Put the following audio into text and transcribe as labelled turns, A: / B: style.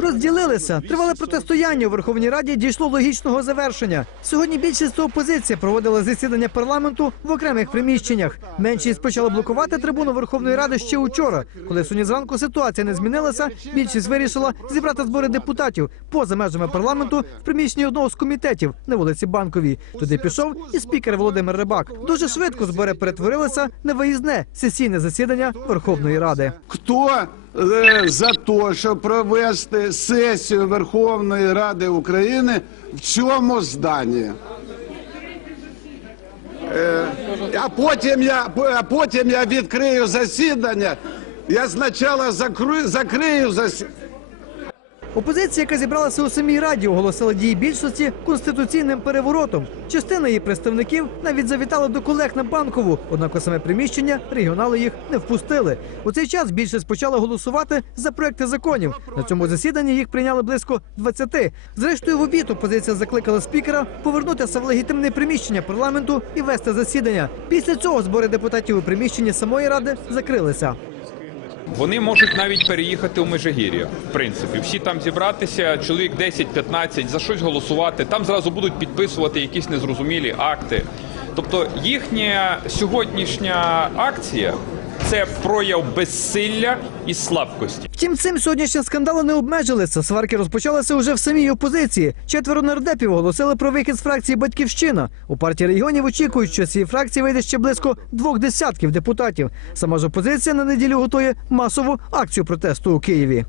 A: розділилися. Тривале протистояння у Верховній Раді дійшло логічного завершення. Сьогодні більшість опозиції проводила засідання парламенту в окремих приміщеннях. Меншість почала блокувати трибуну Верховної Ради ще учора. Коли сьогодні зранку ситуація не змінилася, більшість вирішила зібрати збори депутатів поза межами парламенту в приміщенні одного з комітетів на вулиці Банковій. Туди пішов і спікер Володимир Рибак. Дуже швидко збори перетворилися на виїзне сесійне засідання Верховної Ради.
B: Хто за те, щоб провести сесію Верховної Ради України в цьому зданні? Е, а потім я а потім я відкрию засідання. Я спочатку закрию засідання.
A: Опозиція, яка зібралася у самій раді, оголосила дії більшості конституційним переворотом. Частина її представників навіть завітала до колег на банкову, однак у саме приміщення регіонали їх не впустили. У цей час більшість почала голосувати за проекти законів. На цьому засіданні їх прийняли близько 20. Зрештою, в обід опозиція закликала спікера повернутися в легітимне приміщення парламенту і вести засідання. Після цього збори депутатів у приміщенні самої ради закрилися.
C: Вони можуть навіть переїхати у Межигір'я. В принципі, всі там зібратися, чоловік 10-15, за щось голосувати. Там зразу будуть підписувати якісь незрозумілі акти. Тобто їхня сьогоднішня акція це прояв безсилля і слабкості.
A: Втім, цим сьогоднішні скандали не обмежилися. Сварки розпочалися уже в самій опозиції. Четверо нардепів оголосили про вихід з фракції Батьківщина. У партії регіонів очікують, що з цієї фракції вийде ще близько двох десятків депутатів. Сама ж опозиція на неділю готує масову акцію протесту у Києві.